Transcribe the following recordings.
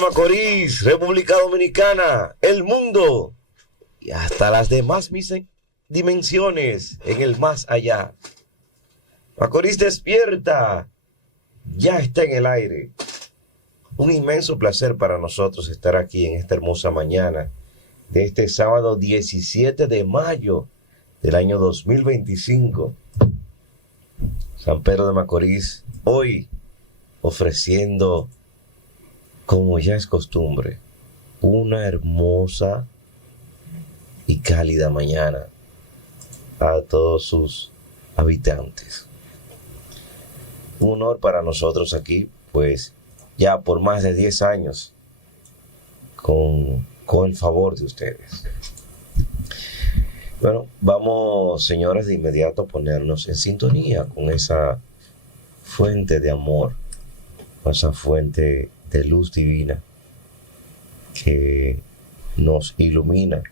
Macorís, República Dominicana, el mundo y hasta las demás dimensiones en el más allá. Macorís despierta, ya está en el aire. Un inmenso placer para nosotros estar aquí en esta hermosa mañana de este sábado 17 de mayo del año 2025. San Pedro de Macorís, hoy ofreciendo, como ya es costumbre, una hermosa y cálida mañana a todos sus habitantes. Un honor para nosotros aquí, pues ya por más de 10 años, con el favor de ustedes. Bueno, vamos, señores, de inmediato a ponernos en sintonía con esa fuente de amor, con esa fuente de luz divina que nos ilumina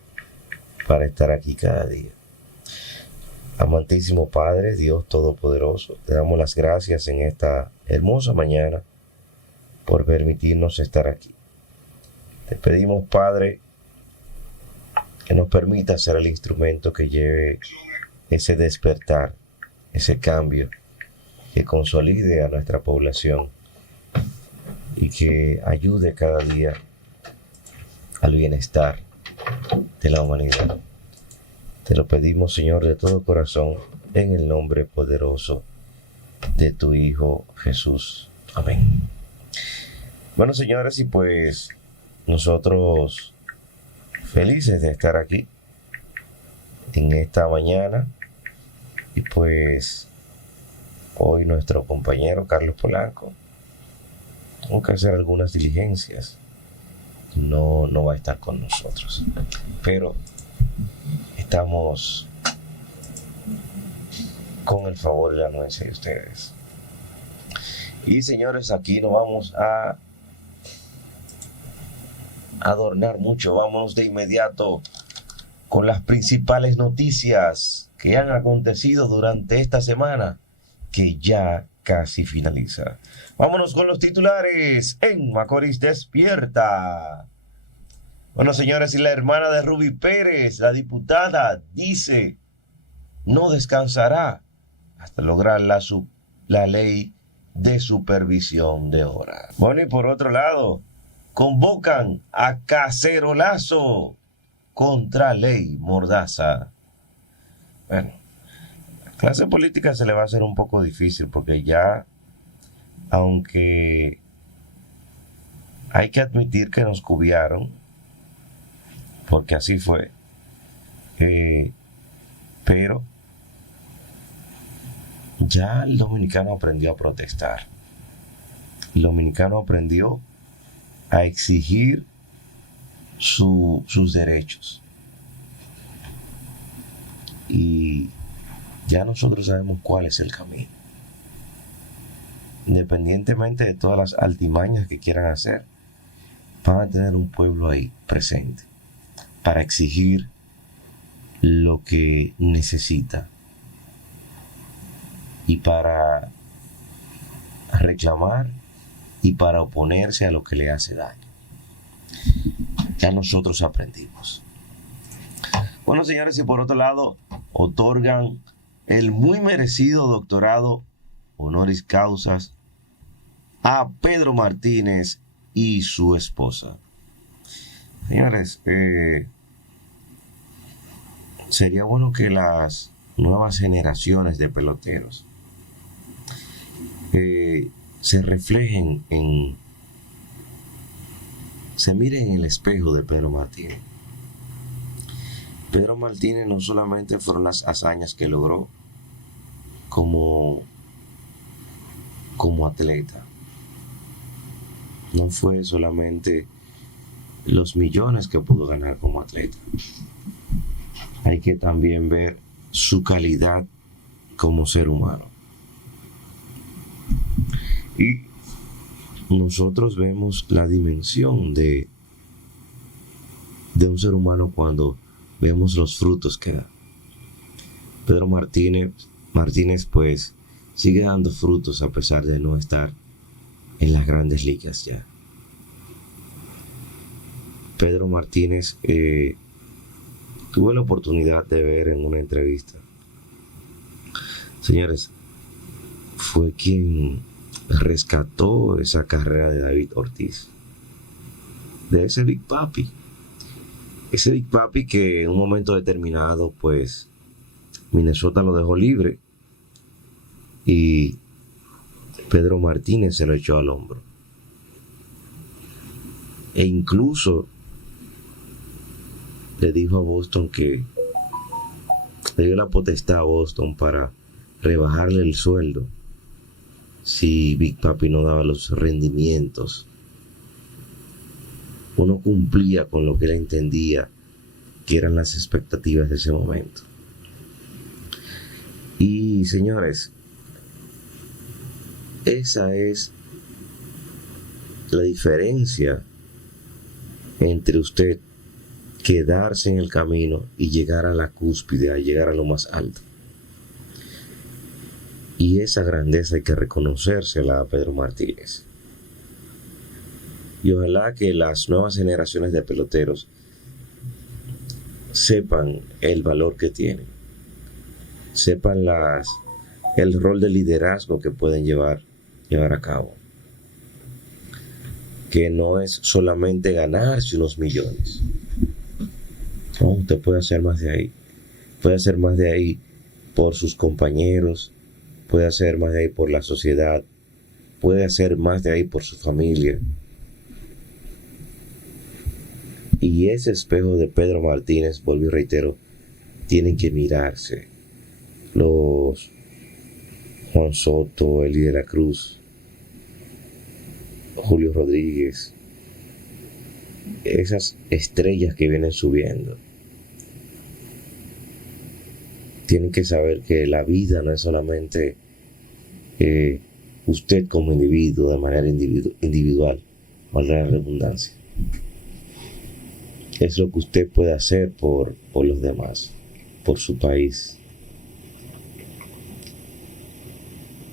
para estar aquí cada día. Amantísimo Padre, Dios Todopoderoso, te damos las gracias en esta hermosa mañana por permitirnos estar aquí. Te pedimos, Padre, que nos permita ser el instrumento que lleve ese despertar, ese cambio, que consolide a nuestra población y que ayude cada día al bienestar de la humanidad. Te lo pedimos, Señor, de todo corazón, en el nombre poderoso de tu Hijo Jesús. Amén. Bueno, señores, y pues nosotros felices de estar aquí en esta mañana, y pues hoy nuestro compañero Carlos Polanco tengo que hacer algunas diligencias, no va a estar con nosotros, pero estamos con el favor y la anuencia de ustedes. Y señores, aquí no vamos a adornar mucho, vámonos de inmediato con las principales noticias que han acontecido durante esta semana, que ya casi finaliza. Vámonos con los titulares en Macorís Despierta. Bueno, señores, y la hermana de Ruby Pérez, la diputada, dice no descansará hasta lograr la ley de supervisión de horas. Bueno, y por otro lado, convocan a cacerolazo contra ley Mordaza. Bueno, a la clase política se le va a hacer un poco difícil porque ya, aunque hay que admitir que nos cubiaron, porque así fue, pero ya el dominicano aprendió a protestar. El dominicano aprendió a exigir sus derechos. Y ya nosotros sabemos cuál es el camino. Independientemente de todas las altimañas que quieran hacer, van a tener un pueblo ahí presente para exigir lo que necesita y para reclamar y para oponerse a lo que le hace daño. Ya nosotros aprendimos. Bueno, señores, y por otro lado, otorgan el muy merecido doctorado honoris causas a Pedro Martínez y su esposa. Señores, sería bueno que las nuevas generaciones de peloteros se reflejen se miren en el espejo de Pedro Martínez. Pedro Martínez no solamente fueron las hazañas que logró como atleta, no fue solamente los millones que pudo ganar como atleta. Hay que también ver su calidad como ser humano. Y nosotros vemos la dimensión de un ser humano cuando vemos los frutos que da. Pedro Martínez pues sigue dando frutos a pesar de no estar en las grandes ligas ya. Pedro Martínez tuve la oportunidad de ver en una entrevista. Señores, fue quien rescató esa carrera de David Ortiz, de ese Big Papi. Ese Big Papi que en un momento determinado, pues, Minnesota lo dejó libre y Pedro Martínez se lo echó al hombro. E incluso le dijo a Boston que le dio la potestad a Boston para rebajarle el sueldo si Big Papi no daba los rendimientos. Uno cumplía con lo que él entendía que eran las expectativas de ese momento. Y señores, esa es la diferencia entre usted quedarse en el camino y llegar a la cúspide, a llegar a lo más alto. Y esa grandeza hay que reconocérsela a Pedro Martínez. Y ojalá que las nuevas generaciones de peloteros sepan el valor que tienen, sepan el rol de liderazgo que pueden llevar a cabo. Que no es solamente ganarse unos millones. No, usted puede hacer más de ahí. Puede hacer más de ahí por sus compañeros, puede hacer más de ahí por la sociedad, puede hacer más de ahí por su familia. Y ese espejo de Pedro Martínez, vuelvo y reitero, tienen que mirarse. Los Juan Soto, Eli de la Cruz, Julio Rodríguez, esas estrellas que vienen subiendo, tienen que saber que la vida no es solamente usted como individuo, de manera individual, valga la redundancia. Es lo que usted puede hacer por los demás, por su país.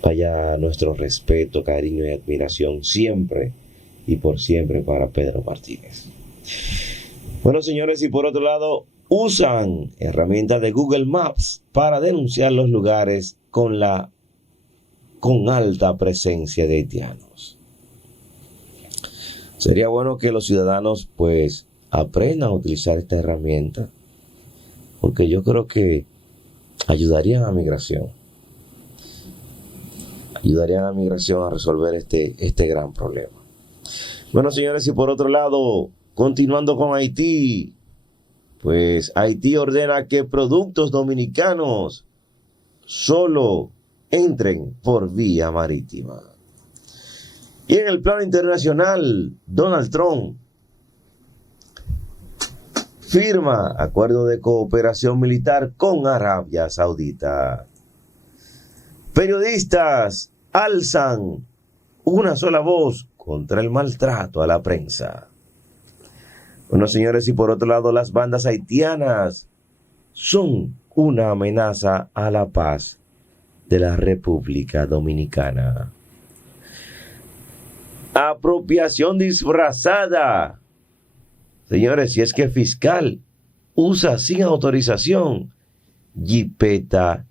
Vaya nuestro respeto, cariño y admiración siempre y por siempre para Pedro Martínez. Bueno, señores, y por otro lado, usan herramientas de Google Maps para denunciar los lugares con alta presencia de haitianos. Sería bueno que los ciudadanos pues aprendan a utilizar esta herramienta, porque yo creo que ayudarían a migración a resolver este gran problema. Bueno, señores, y por otro lado, continuando con Haití, pues Haití ordena que productos dominicanos solo entren por vía marítima. Y en el plano internacional, Donald Trump firma acuerdo de cooperación militar con Arabia Saudita. Periodistas alzan una sola voz contra el maltrato a la prensa. Bueno, señores, y por otro lado, las bandas haitianas son una amenaza a la paz de la República Dominicana. Apropiación disfrazada. Señores, si es que fiscal usa sin autorización jipeta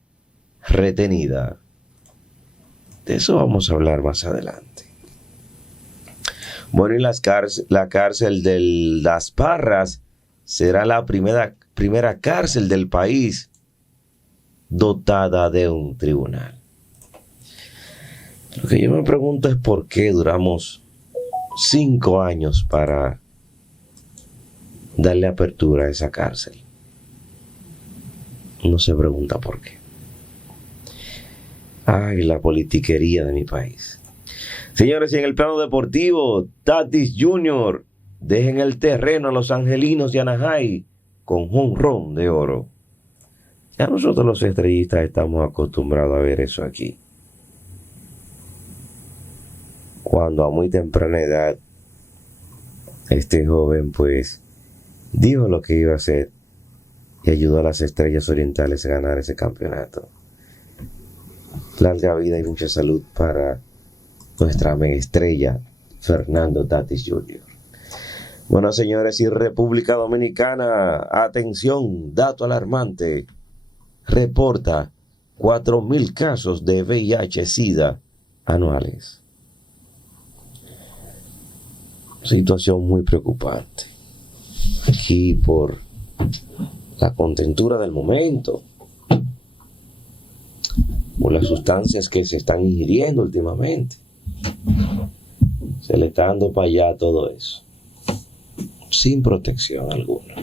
retenida. De eso vamos a hablar más adelante. Bueno, y la cárcel de Las Parras será la primera cárcel del país dotada de un tribunal. Lo que yo me pregunto es por qué duramos 5 años para darle apertura a esa cárcel. Uno se pregunta por qué. Ay, la politiquería de mi país. Señores, y en el plano deportivo, Tatis Jr. deja en el terreno a los angelinos de Anaheim con jonrón de oro. Ya nosotros los estrellistas estamos acostumbrados a ver eso aquí. cuando a muy temprana edad este joven pues dijo lo que iba a hacer y ayudó a las Estrellas Orientales a ganar ese campeonato. Larga vida y mucha salud para nuestra mega estrella Fernando Tatis Jr. Bueno, señores, y República Dominicana, atención, dato alarmante, reporta 4.000 casos de VIH-Sida anuales. Situación muy preocupante. Aquí por la contentura del momento, por las sustancias que se están ingiriendo últimamente, se le está dando para allá todo eso, sin protección alguna.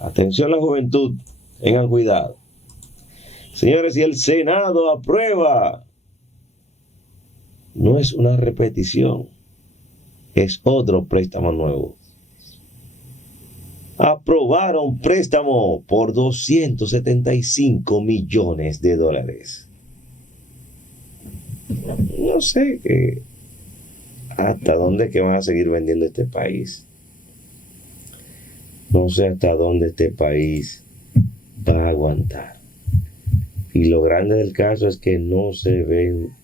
Atención a la juventud, tengan cuidado. Señores, si el Senado aprueba, no es una repetición, es otro préstamo nuevo. Aprobaron préstamo por $275 millones. No sé hasta dónde que van a seguir vendiendo este país. No sé hasta dónde este país va a aguantar. Y lo grande del caso es que no se ven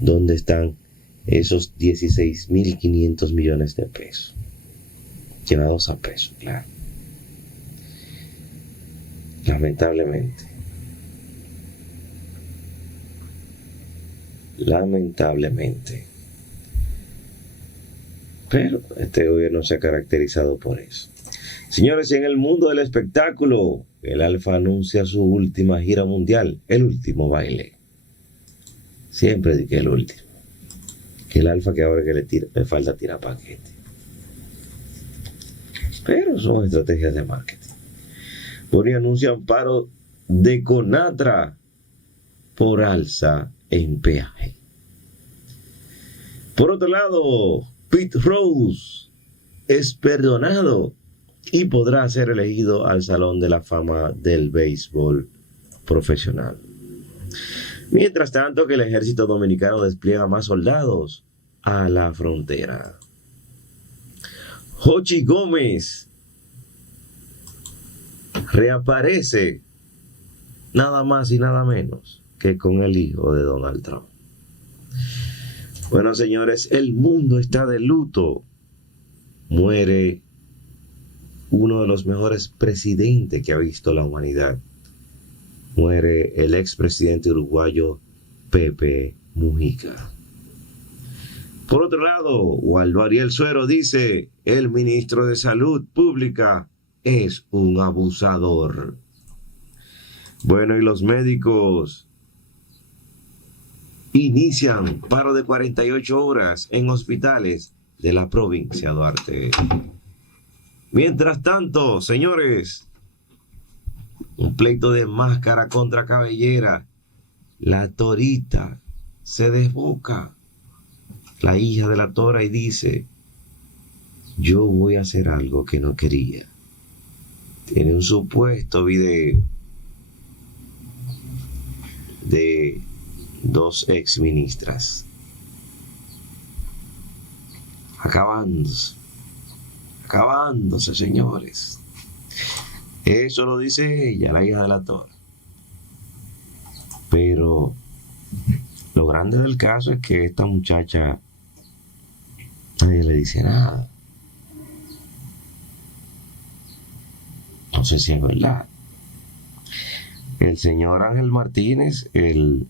dónde están esos 16.500 millones de pesos. Llevados a peso, claro. Lamentablemente. Pero este gobierno se ha caracterizado por eso. Señores, y en el mundo del espectáculo, el Alfa anuncia su última gira mundial, el último baile. Siempre dije el último. Que el Alfa que ahora que le falta tirar paquete. Pero son estrategias de marketing. Boni anuncia amparo de Conatra por alza en peaje. Por otro lado, Pete Rose es perdonado y podrá ser elegido al Salón de la Fama del Béisbol Profesional. Mientras tanto, que el ejército dominicano despliega más soldados a la frontera. Jochi Gómez reaparece nada más y nada menos que con el hijo de Donald Trump. Bueno, señores, el mundo está de luto. Muere uno de los mejores presidentes que ha visto la humanidad. Muere el expresidente uruguayo Pepe Mujica. Por otro lado, Waldo Ariel Suero dice: el ministro de Salud Pública es un abusador. Bueno, y los médicos inician paro de 48 horas en hospitales de la provincia de Duarte. Mientras tanto, señores, un pleito de máscara contra cabellera. La torita se desboca, la hija de la tora, y dice: yo voy a hacer algo que no quería. Tiene un supuesto video de dos exministras acabándose, señores. Eso lo dice ella, la hija de la tora. Pero lo grande del caso es que esta muchacha, nadie le dice nada. No sé si es verdad. El señor Ángel Martínez, el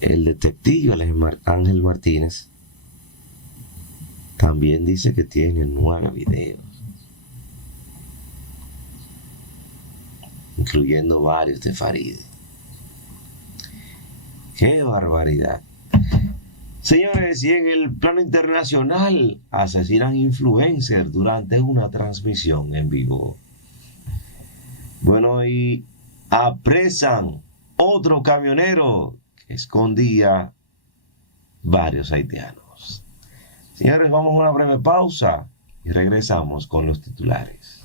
detective Ángel Martínez, también dice que tiene 9 videos, incluyendo varios de Farideh. ¡Qué barbaridad! Señores, y en el plano internacional, asesinan influencers durante una transmisión en vivo. Bueno, y apresan otro camionero que escondía varios haitianos. Señores, vamos a una breve pausa y regresamos con los titulares.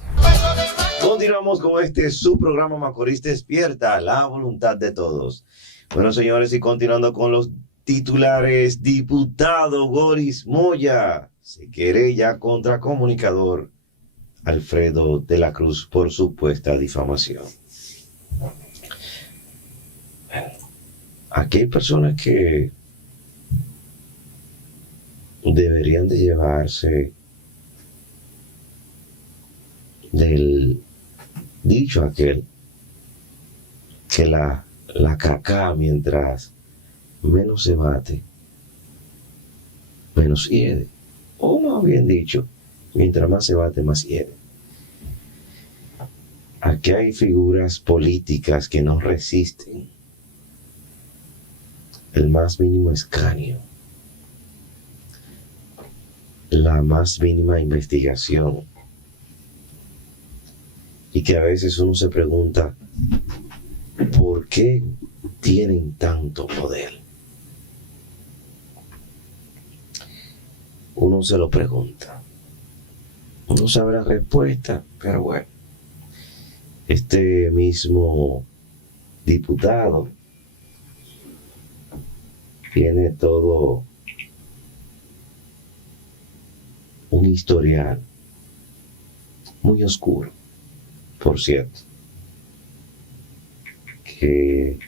Continuamos con su programa Macorís Despierta, la voluntad de todos. Bueno, señores, y continuando con los titulares, diputado Boris Moya se querella contra comunicador Alfredo de la Cruz por supuesta difamación. Aquí hay personas que deberían de llevarse del dicho aquel que la caca mientras menos se bate, menos hiede. O más bien dicho, mientras más se bate, más hiede. Aquí hay figuras políticas que no resisten el más mínimo escarnio, la más mínima investigación, y que a veces uno se pregunta ¿por qué tienen tanto poder? Uno se lo pregunta, uno sabe la respuesta, pero bueno, este mismo diputado tiene todo un historial muy oscuro, por cierto, que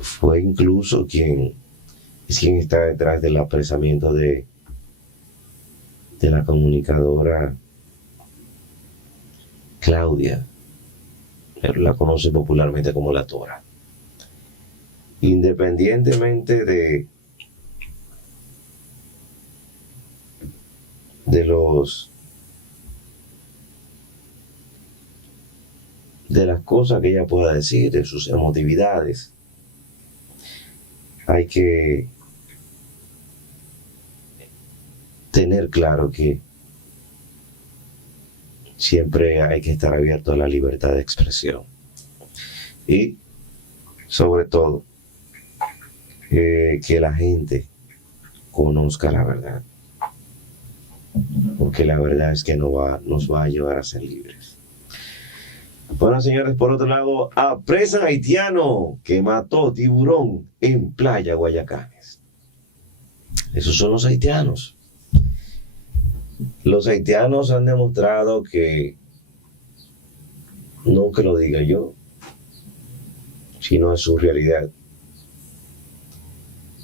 fue incluso quien está detrás del apresamiento de la comunicadora Claudia, pero la conoce popularmente como la Tora. Independientemente de las cosas que ella pueda decir, de sus emotividades, hay que tener claro que siempre hay que estar abierto a la libertad de expresión y sobre todo que la gente conozca la verdad, porque la verdad es que nos va a llevar a ser libres. Bueno, señores, por otro lado, apresan haitiano que mató tiburón en Playa Guayacanes. Esos son los haitianos. Los haitianos han demostrado que, no que lo diga yo, sino es su realidad.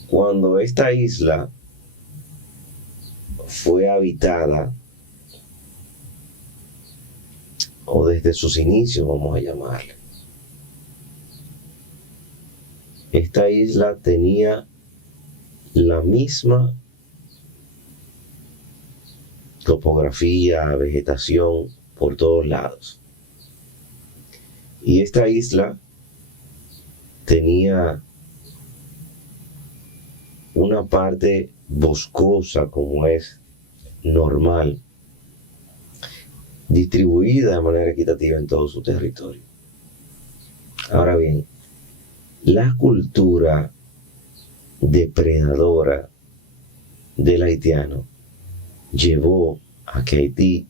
Cuando esta isla fue habitada, o desde sus inicios, vamos a llamarle, esta isla tenía la misma topografía, vegetación por todos lados. Y esta isla tenía una parte boscosa, como es normal, distribuida de manera equitativa en todo su territorio. Ahora bien, la cultura depredadora del haitiano llevó a que Haití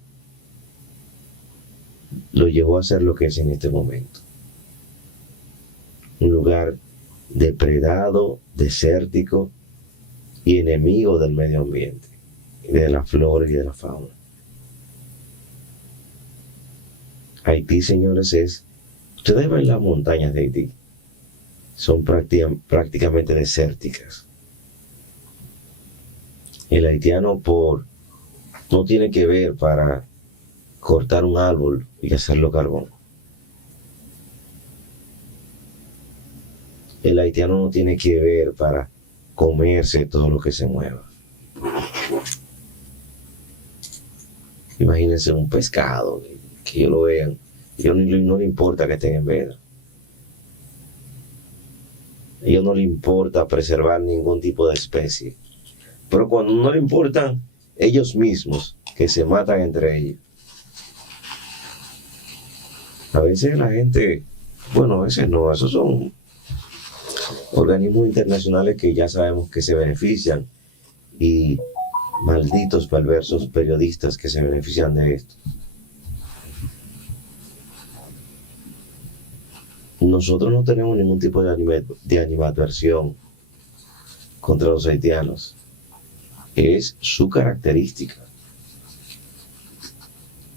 lo llevó a ser lo que es en este momento. Un lugar depredado, desértico y enemigo del medio ambiente, y de la flora y de la fauna. Haití, señores, ustedes ven las montañas de Haití, son prácticamente desérticas. El haitiano no tiene que ver para cortar un árbol y hacerlo carbón. El haitiano no tiene que ver para comerse todo lo que se mueva. Imagínense un pescado, que ellos lo vean, y no le importa que estén en veda. A ellos no le importa preservar ningún tipo de especie. Pero cuando no le importan ellos mismos, que se matan entre ellos. A veces la gente, bueno, a veces no, esos son organismos internacionales que ya sabemos que se benefician, y malditos perversos periodistas que se benefician de esto. nosotros no tenemos ningún tipo de animadversión contra los haitianos. Es su característica.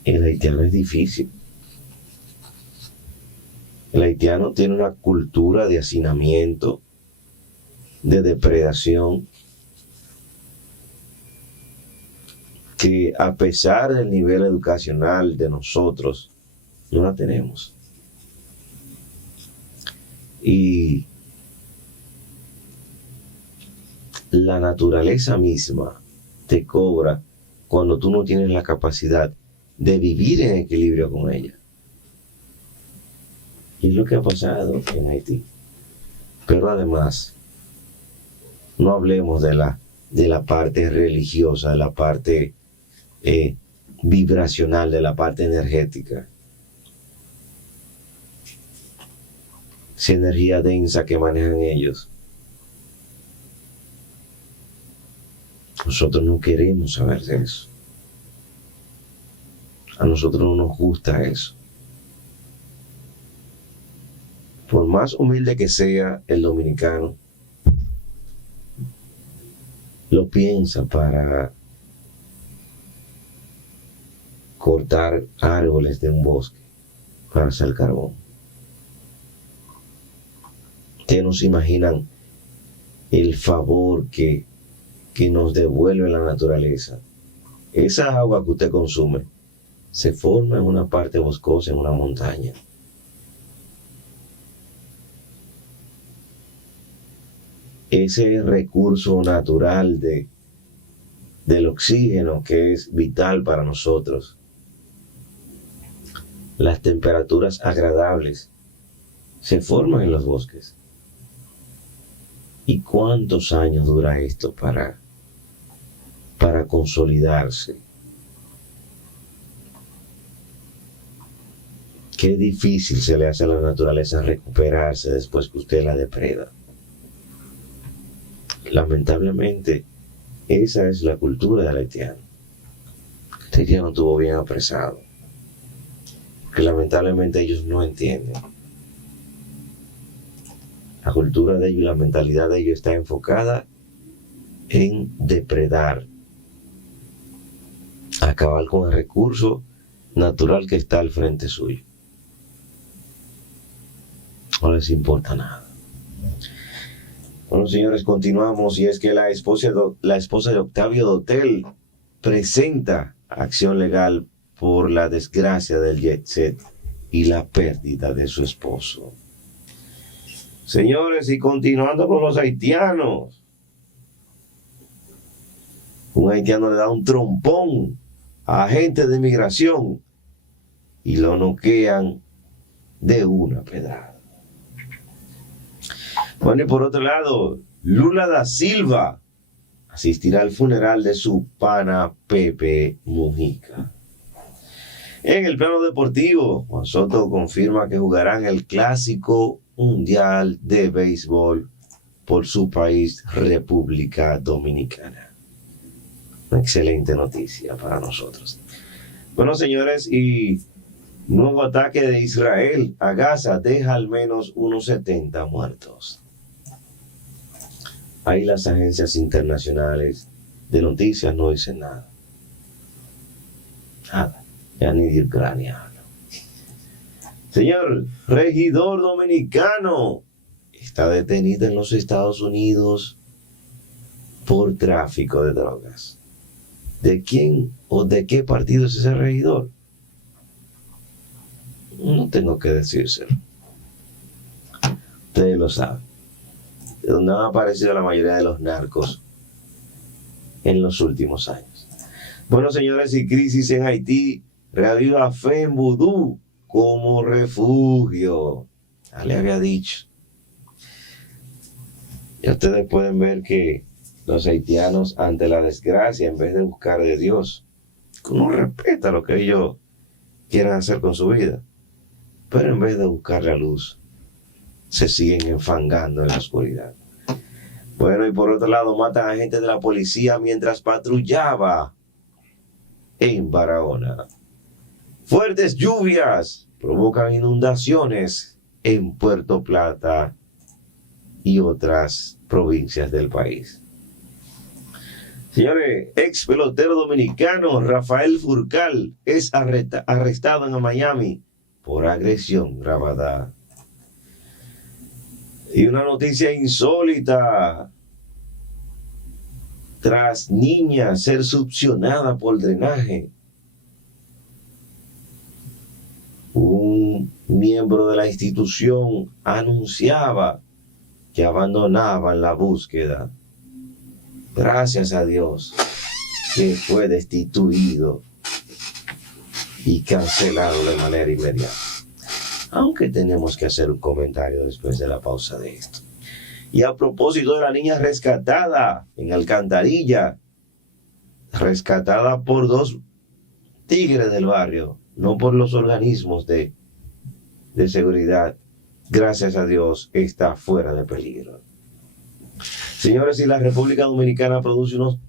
El haitiano es difícil. El haitiano tiene una cultura de hacinamiento, de depredación, que a pesar del nivel educacional de nosotros, no la tenemos. Y la naturaleza misma te cobra cuando tú no tienes la capacidad de vivir en equilibrio con ella. Y es lo que ha pasado en Haití. Pero además, no hablemos de la parte religiosa, de la parte vibracional, de la parte energética. Esa energía densa que manejan ellos. Nosotros no queremos saber de eso. A nosotros no nos gusta eso. Por más humilde que sea el dominicano, lo piensa para cortar árboles de un bosque para hacer carbón. Ustedes no se imaginan el favor que nos devuelve la naturaleza. Esa agua que usted consume se forma en una parte boscosa, en una montaña. Ese recurso natural del oxígeno que es vital para nosotros. Las temperaturas agradables se forman en los bosques. ¿Y cuántos años dura esto para consolidarse? Qué difícil se le hace a la naturaleza recuperarse después que usted la depreda. Lamentablemente, esa es la cultura del haitiano. El haitiano estuvo bien apresado. Que lamentablemente ellos no entienden. La cultura de ellos y la mentalidad de ellos está enfocada en depredar, acabar con el recurso natural que está al frente suyo. No les importa nada. Bueno, señores, continuamos, y es que la esposa de Octavio Dotel presenta acción legal por la desgracia del jet set y la pérdida de su esposo. Señores, y continuando con los haitianos, un haitiano le da un trompón a agentes de migración y lo noquean de una pedrada. Bueno, y por otro lado, Lula da Silva asistirá al funeral de su pana Pepe Mujica. En el plano deportivo, Juan Soto confirma que jugarán el Clásico Mundial de Béisbol por su país, República Dominicana. Una excelente noticia para nosotros. Bueno, señores, y nuevo ataque de Israel a Gaza deja al menos unos 70 muertos. Ahí las agencias internacionales de noticias no dicen nada. Nada. Ya ni de Ucrania. Señor, regidor dominicano está detenido en los Estados Unidos por tráfico de drogas. ¿De quién o de qué partido es ese regidor? No tengo que decírselo. Ustedes lo saben. De donde han aparecido la mayoría de los narcos en los últimos años. Bueno, señores, y crisis en Haití reaviva fe en vudú como refugio. Ya le había dicho. Y ustedes pueden ver que los haitianos, ante la desgracia, en vez de buscar de Dios, uno respeta lo que ellos quieran hacer con su vida, pero en vez de buscar la luz, se siguen enfangando en la oscuridad. Bueno, y por otro lado, matan a agentes de la policía mientras patrullaba en Barahona. Fuertes lluvias provocan inundaciones en Puerto Plata y otras provincias del país. Señores, ex pelotero dominicano Rafael Furcal es arrestado en Miami por agresión grabada. Y una noticia insólita: tras niña ser succionada por drenaje, un miembro de la institución anunciaba que abandonaban la búsqueda. Gracias a Dios que fue destituido y cancelado de manera inmediata. Aunque tenemos que hacer un comentario después de la pausa de esto. Y a propósito de la niña rescatada en Alcantarilla, rescatada por 2 tigres del barrio, no por los organismos de seguridad, gracias a Dios está fuera de peligro. Señores, si la República Dominicana produce unos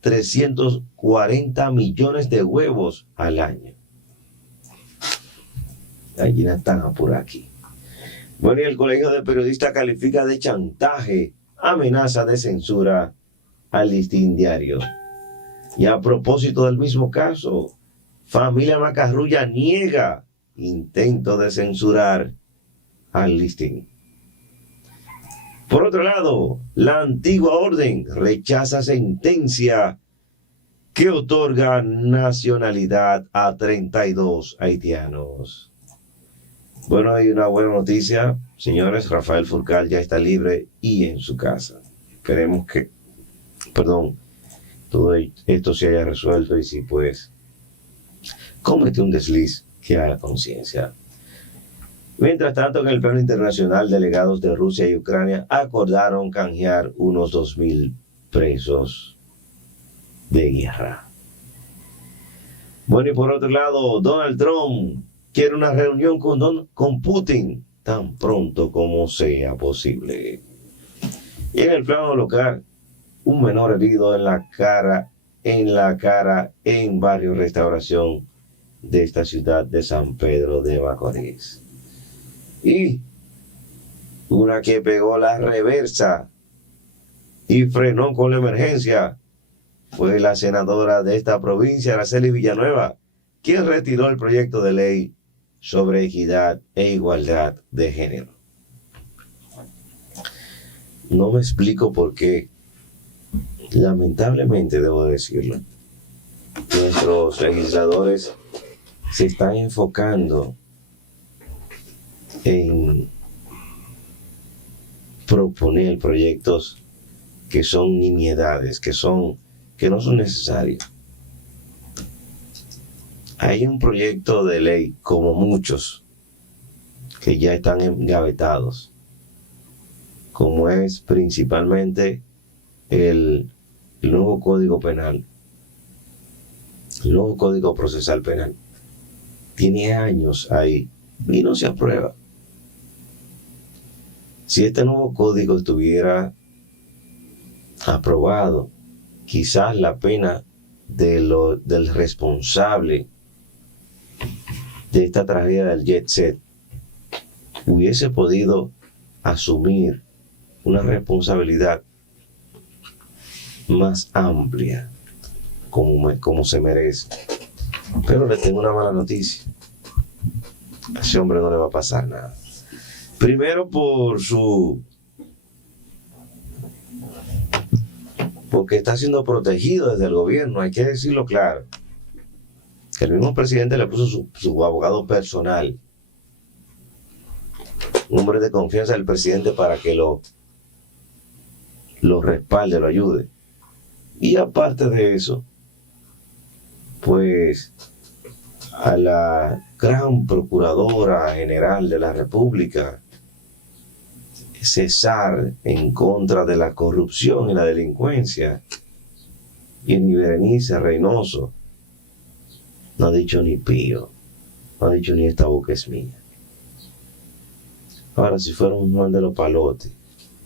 340 millones de huevos al año. Gallinas están por aquí. Bueno, y el Colegio de Periodistas califica de chantaje, amenaza de censura al Listín Diario. Y a propósito del mismo caso, familia Macarrulla niega intento de censurar al Listín. Por otro lado, la antigua orden rechaza sentencia que otorga nacionalidad a 32 haitianos. Bueno, hay una buena noticia, señores. Rafael Furcal ya está libre y en su casa. Esperemos que, todo esto se haya resuelto y si pues comete un desliz, que haga conciencia. Mientras tanto, en el plano internacional, delegados de Rusia y Ucrania acordaron canjear unos 2.000 presos de guerra. Bueno, y por otro lado, Donald Trump quiere una reunión con Putin tan pronto como sea posible. Y en el plano local, un menor herido en la cara en Barrio Restauración de esta ciudad de San Pedro de Macorís. Y una que pegó la reversa y frenó con la emergencia fue la senadora de esta provincia, Araceli Villanueva, quien retiró el proyecto de ley sobre equidad e igualdad de género. No me explico por qué, lamentablemente debo decirlo, nuestros legisladores se están enfocando en proponer proyectos que son nimiedades, que no son necesarios. Hay un proyecto de ley, como muchos, que ya están engavetados, como es principalmente el nuevo Código Penal, el nuevo Código Procesal Penal. Tiene años ahí y no se aprueba. Si este nuevo código estuviera aprobado, quizás la pena del responsable de esta tragedia del Jet Set hubiese podido asumir una responsabilidad más amplia, como se merece. Pero le tengo una mala noticia: a ese hombre no le va a pasar nada. Primero porque está siendo protegido desde el gobierno, hay que decirlo claro. Que el mismo presidente le puso su abogado personal, un hombre de confianza del presidente, para que lo respalde, lo ayude. Y aparte de eso, pues a la gran Procuradora General de la República, cesar en contra de la corrupción y la delincuencia, y ni Berenice Reynoso no ha dicho ni pío, no ha dicho ni esta boca es mía. Ahora, si fuera un Juan de los Palotes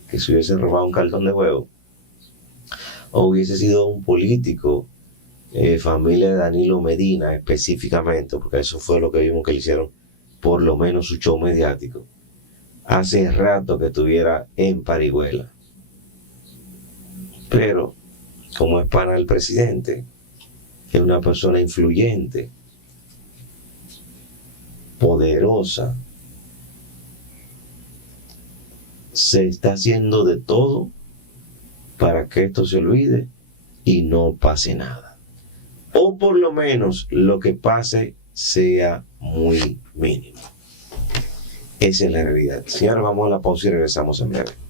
que se hubiese robado un cartón de huevo, o hubiese sido un político, familia de Danilo Medina específicamente, porque eso fue lo que vimos que le hicieron, por lo menos su show mediático, hace rato que estuviera en Parihuela. Pero, como es pana del presidente, es una persona influyente, poderosa, se está haciendo de todo para que esto se olvide y no pase nada. O por lo menos lo que pase sea muy mínimo. Esa es la realidad. Si ahora vamos a la pausa y regresamos en breve.